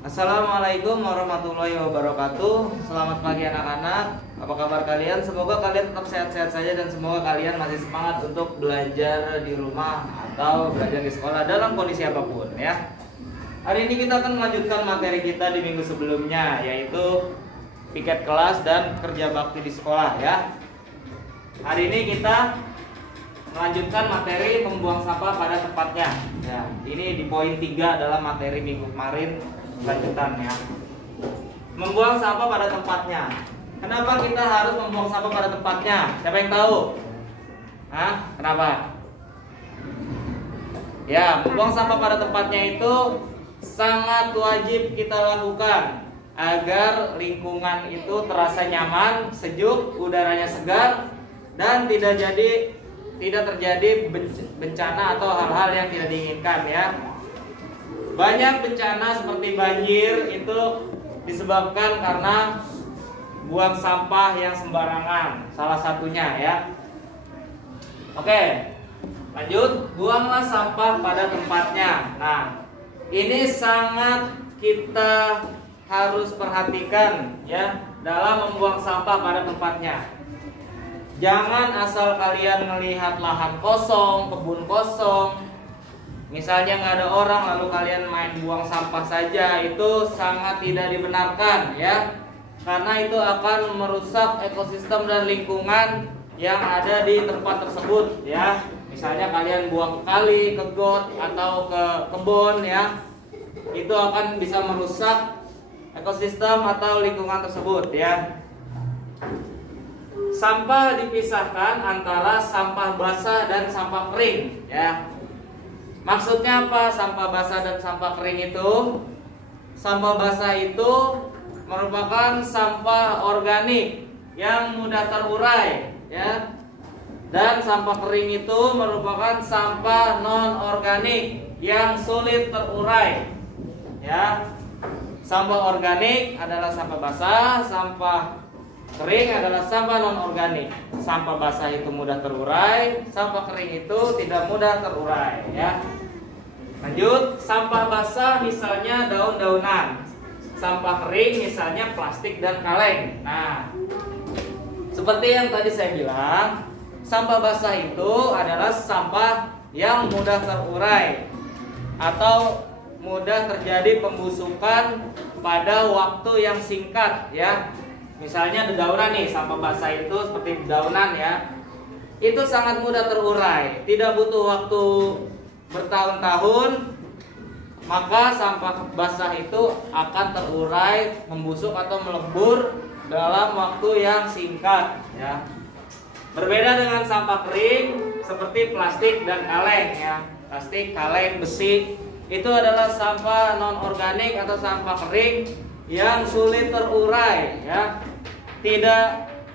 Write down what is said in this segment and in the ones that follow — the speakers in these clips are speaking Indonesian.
Assalamualaikum warahmatullahi wabarakatuh. Selamat pagi anak-anak. Apa kabar kalian? Semoga kalian tetap sehat-sehat saja dan semoga kalian masih semangat untuk belajar di rumah atau belajar di sekolah dalam kondisi apapun ya. Hari ini kita akan melanjutkan materi kita di minggu sebelumnya, yaitu piket kelas dan kerja bakti di sekolah ya. Hari ini kita melanjutkan materi membuang sampah pada tempatnya ya. Ini di poin 3 dalam materi minggu kemarin. Lanjutannya, membuang sampah pada tempatnya. Kenapa kita harus membuang sampah pada tempatnya? Siapa yang tahu? Hah? Kenapa? Ya, membuang sampah pada tempatnya itu sangat wajib kita lakukan agar lingkungan itu terasa nyaman, sejuk, udaranya segar, dan tidak terjadi bencana atau hal-hal yang tidak diinginkan ya. Banyak bencana seperti banjir itu disebabkan karena buang sampah yang sembarangan, salah satunya ya. Oke, lanjut, buanglah sampah pada tempatnya. Nah, ini sangat kita harus perhatikan ya dalam membuang sampah pada tempatnya. Jangan asal kalian melihat lahan kosong, kebun kosong, misalnya nggak ada orang lalu kalian main buang sampah saja, itu sangat tidak dibenarkan ya, karena itu akan merusak ekosistem dan lingkungan yang ada di tempat tersebut ya. Misalnya kalian buang ke kali, ke got, atau ke kebun ya, itu akan bisa merusak ekosistem atau lingkungan tersebut ya. Sampah dipisahkan antara sampah basah dan sampah kering ya. Maksudnya apa sampah basah dan sampah kering itu? Sampah basah itu merupakan sampah organik yang mudah terurai ya. Dan sampah kering itu merupakan sampah non organik yang sulit terurai ya. Sampah organik adalah sampah basah, sampah kering adalah sampah non organik. Sampah basah itu mudah terurai, sampah kering itu tidak mudah terurai ya. Lanjut, sampah basah misalnya daun-daunan, sampah kering misalnya plastik dan kaleng. Nah, seperti yang tadi saya bilang, sampah basah itu adalah sampah yang mudah terurai atau mudah terjadi pembusukan pada waktu yang singkat ya. Misalnya dedaunan nih, sampah basah itu seperti dedaunan ya. Itu sangat mudah terurai, tidak butuh waktu bertahun-tahun, maka sampah basah itu akan terurai, membusuk atau melebur dalam waktu yang singkat ya. Berbeda dengan sampah kering seperti plastik dan kaleng ya. Plastik, kaleng, besi itu adalah sampah non organik atau sampah kering yang sulit terurai ya. Tidak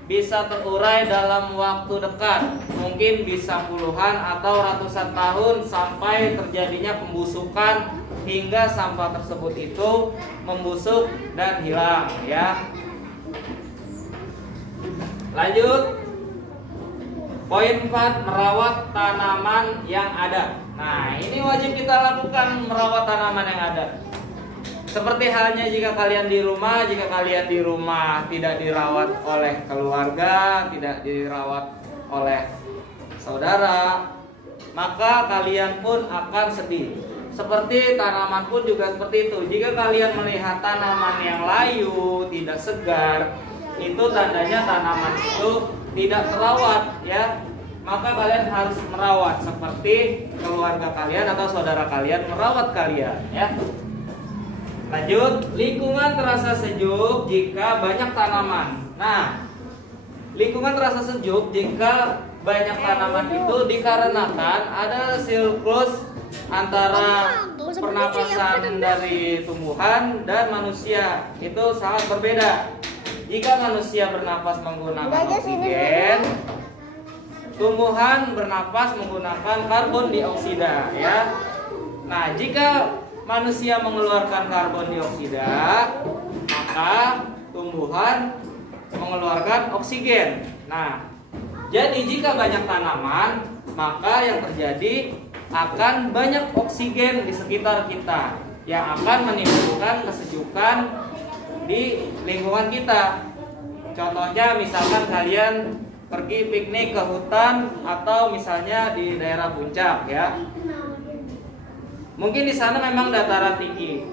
bisa terurai dalam waktu dekat, mungkin bisa puluhan atau ratusan tahun sampai terjadinya pembusukan hingga sampah tersebut itu membusuk dan hilang ya. Lanjut, poin 4, merawat tanaman yang ada. Nah, ini wajib kita lakukan, merawat tanaman yang ada. Seperti halnya jika kalian di rumah tidak dirawat oleh keluarga, tidak dirawat oleh saudara, maka kalian pun akan sedih. Seperti tanaman pun juga seperti itu. Jika kalian melihat tanaman yang layu, tidak segar, itu tandanya tanaman itu tidak terawat ya. Maka kalian harus merawat seperti keluarga kalian atau saudara kalian merawat kalian ya. Lanjut, lingkungan terasa sejuk jika banyak tanaman. Nah, lingkungan terasa sejuk jika banyak tanaman itu dikarenakan ada siklus antara pernapasan dari tumbuhan dan manusia itu sangat berbeda. Jika manusia bernapas menggunakan oksigen, tumbuhan bernapas menggunakan karbon dioksida ya. Nah, jika manusia mengeluarkan karbon dioksida, maka tumbuhan mengeluarkan oksigen. Nah, jadi jika banyak tanaman, maka yang terjadi akan banyak oksigen di sekitar kita. yang akan menimbulkan kesejukan di lingkungan kita. Contohnya misalkan kalian pergi piknik ke hutan atau misalnya di daerah puncak ya. Mungkin di sana memang dataran tinggi.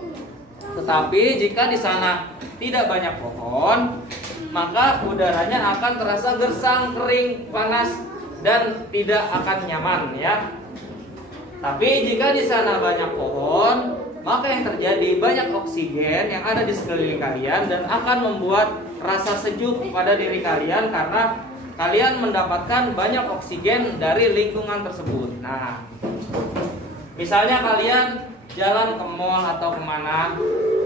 Tetapi jika di sana tidak banyak pohon, maka udaranya akan terasa gersang, kering, panas dan tidak akan nyaman ya. Tapi jika di sana banyak pohon, maka yang terjadi banyak oksigen yang ada di sekeliling kalian dan akan membuat rasa sejuk pada diri kalian karena kalian mendapatkan banyak oksigen dari lingkungan tersebut. Nah, misalnya kalian jalan ke mall atau kemana,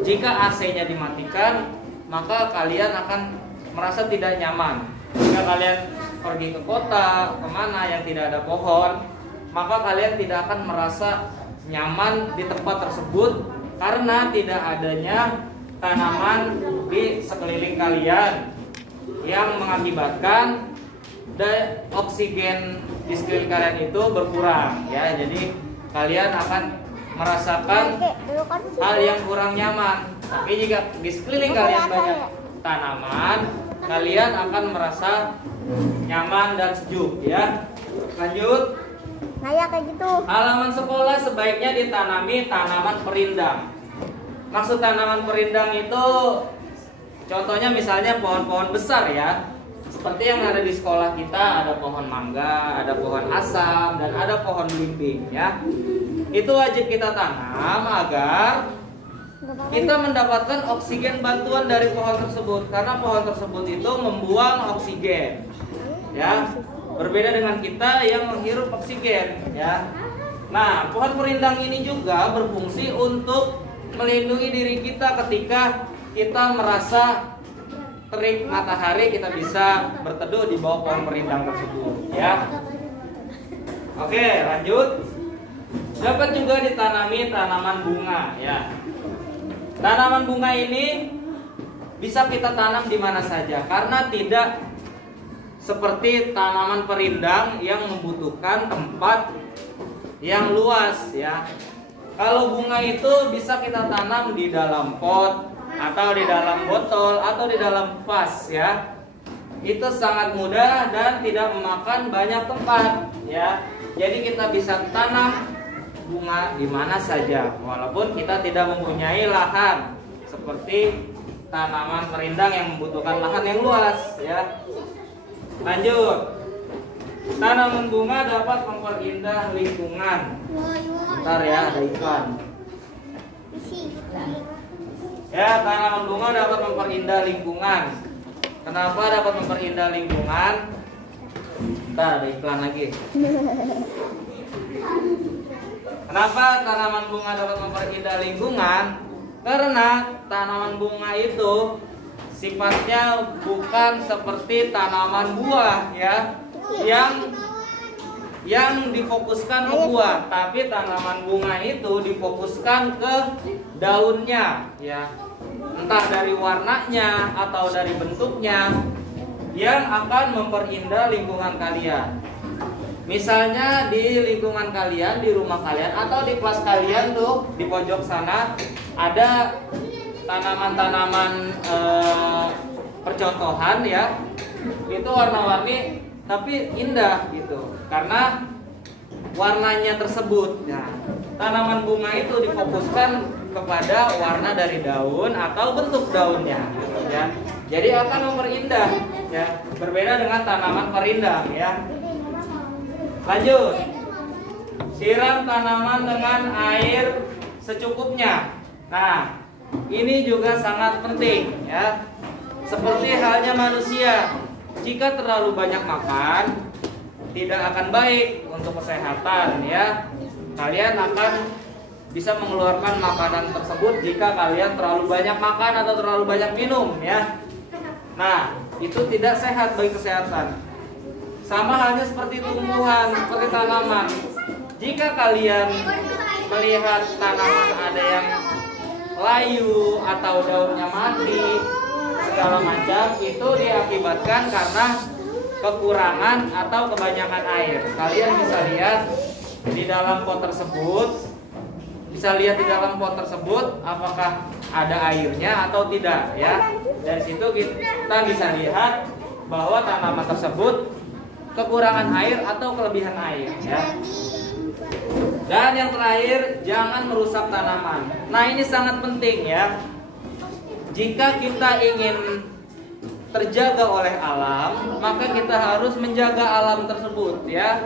jika AC-nya dimatikan, maka kalian akan merasa tidak nyaman. Jika kalian pergi ke kota, kemana yang tidak ada pohon, maka kalian tidak akan merasa nyaman di tempat tersebut karena tidak adanya tanaman di sekeliling kalian yang mengakibatkan oksigen di sekeliling kalian itu berkurang ya. Jadi kalian akan merasakan hal yang kurang nyaman. Tapi jika di sekeliling kalian banyak tanaman, kalian akan merasa nyaman dan sejuk ya. Lanjut. Kayak gitu. Halaman sekolah sebaiknya ditanami tanaman perindang. Maksud tanaman perindang itu contohnya misalnya pohon-pohon besar ya. Seperti yang ada di sekolah kita, ada pohon mangga, ada pohon asam, dan ada pohon belimbing ya. Itu wajib kita tanam agar kita mendapatkan oksigen bantuan dari pohon tersebut, karena pohon tersebut itu membuang oksigen ya. Berbeda dengan kita yang menghirup oksigen ya. Nah, pohon perindang ini juga berfungsi untuk melindungi diri kita ketika kita merasa terik matahari, kita bisa berteduh di bawah pohon perindang tersebut ya. Oke, lanjut. Dapat juga ditanami tanaman bunga ya. Tanaman bunga ini bisa kita tanam di mana saja karena tidak seperti tanaman perindang yang membutuhkan tempat yang luas ya. Kalau bunga itu bisa kita tanam di dalam pot atau di dalam botol atau di dalam vas ya. Itu sangat mudah dan tidak memakan banyak tempat ya. Jadi kita bisa tanam bunga di mana saja walaupun kita tidak mempunyai lahan seperti tanaman perindang yang membutuhkan lahan yang luas ya. Lanjut. Tanaman bunga dapat memperindah lingkungan. Bentar ya, ada iklan. Ya, tanaman bunga dapat memperindah lingkungan. Kenapa dapat memperindah lingkungan? Bentar, ada iklan lagi. Kenapa tanaman bunga dapat memperindah lingkungan? Karena tanaman bunga itu sifatnya bukan seperti tanaman buah ya, yang difokuskan ke buah, tapi tanaman bunga itu difokuskan ke daunnya ya. Entah dari warnanya atau dari bentuknya yang akan memperindah lingkungan kalian. Misalnya di lingkungan kalian, di rumah kalian atau di kelas kalian tuh di pojok sana ada tanaman-tanaman percontohan ya. Itu warna-warni tapi indah gitu karena warnanya tersebut. Nah, tanaman bunga itu difokuskan kepada warna dari daun atau bentuk daunnya gitu, ya. Jadi akan memperindah ya, berbeda dengan tanaman perindang ya. Lanjut. Siram tanaman dengan air secukupnya. Nah, ini juga sangat penting ya. Seperti halnya manusia, jika terlalu banyak makan tidak akan baik untuk kesehatan ya. Kalian akan bisa mengeluarkan makanan tersebut jika kalian terlalu banyak makan atau terlalu banyak minum ya. Nah, itu tidak sehat bagi kesehatan. Sama halnya seperti tumbuhan, seperti tanaman. Jika kalian melihat tanaman ada yang layu atau daunnya mati segala macam, itu diakibatkan karena kekurangan atau kebanyakan air. Kalian bisa lihat di dalam pot tersebut bisa lihat di dalam pot tersebut apakah ada airnya atau tidak ya. Dari situ kita bisa lihat bahwa tanaman tersebut kekurangan air atau kelebihan air ya. Dan yang terakhir, jangan merusak tanaman. Nah, ini sangat penting ya. Jika kita ingin terjaga oleh alam, maka kita harus menjaga alam tersebut ya.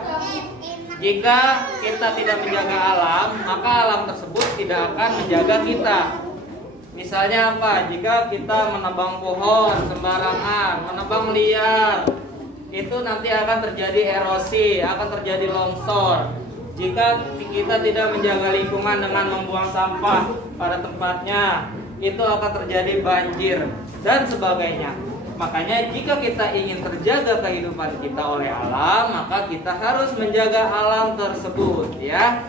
Jika kita tidak menjaga alam, maka alam tersebut tidak akan menjaga kita. Misalnya apa? Jika kita menebang pohon sembarangan, menebang liar, itu nanti akan terjadi erosi, akan terjadi longsor. Jika kita tidak menjaga lingkungan dengan membuang sampah pada tempatnya, itu akan terjadi banjir dan sebagainya. Makanya jika kita ingin terjaga kehidupan kita oleh alam, maka kita harus menjaga alam tersebut ya.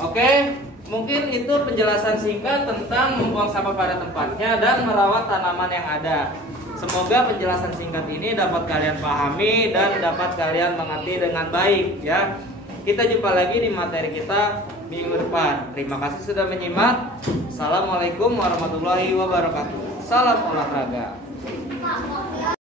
Oke, mungkin itu penjelasan singkat tentang membuang sampah pada tempatnya dan merawat tanaman yang ada. Semoga penjelasan singkat ini dapat kalian pahami dan dapat kalian mengerti dengan baik ya. Kita jumpa lagi di materi kita minggu depan. Terima kasih sudah menyimak. Assalamualaikum warahmatullahi wabarakatuh. Salam olahraga.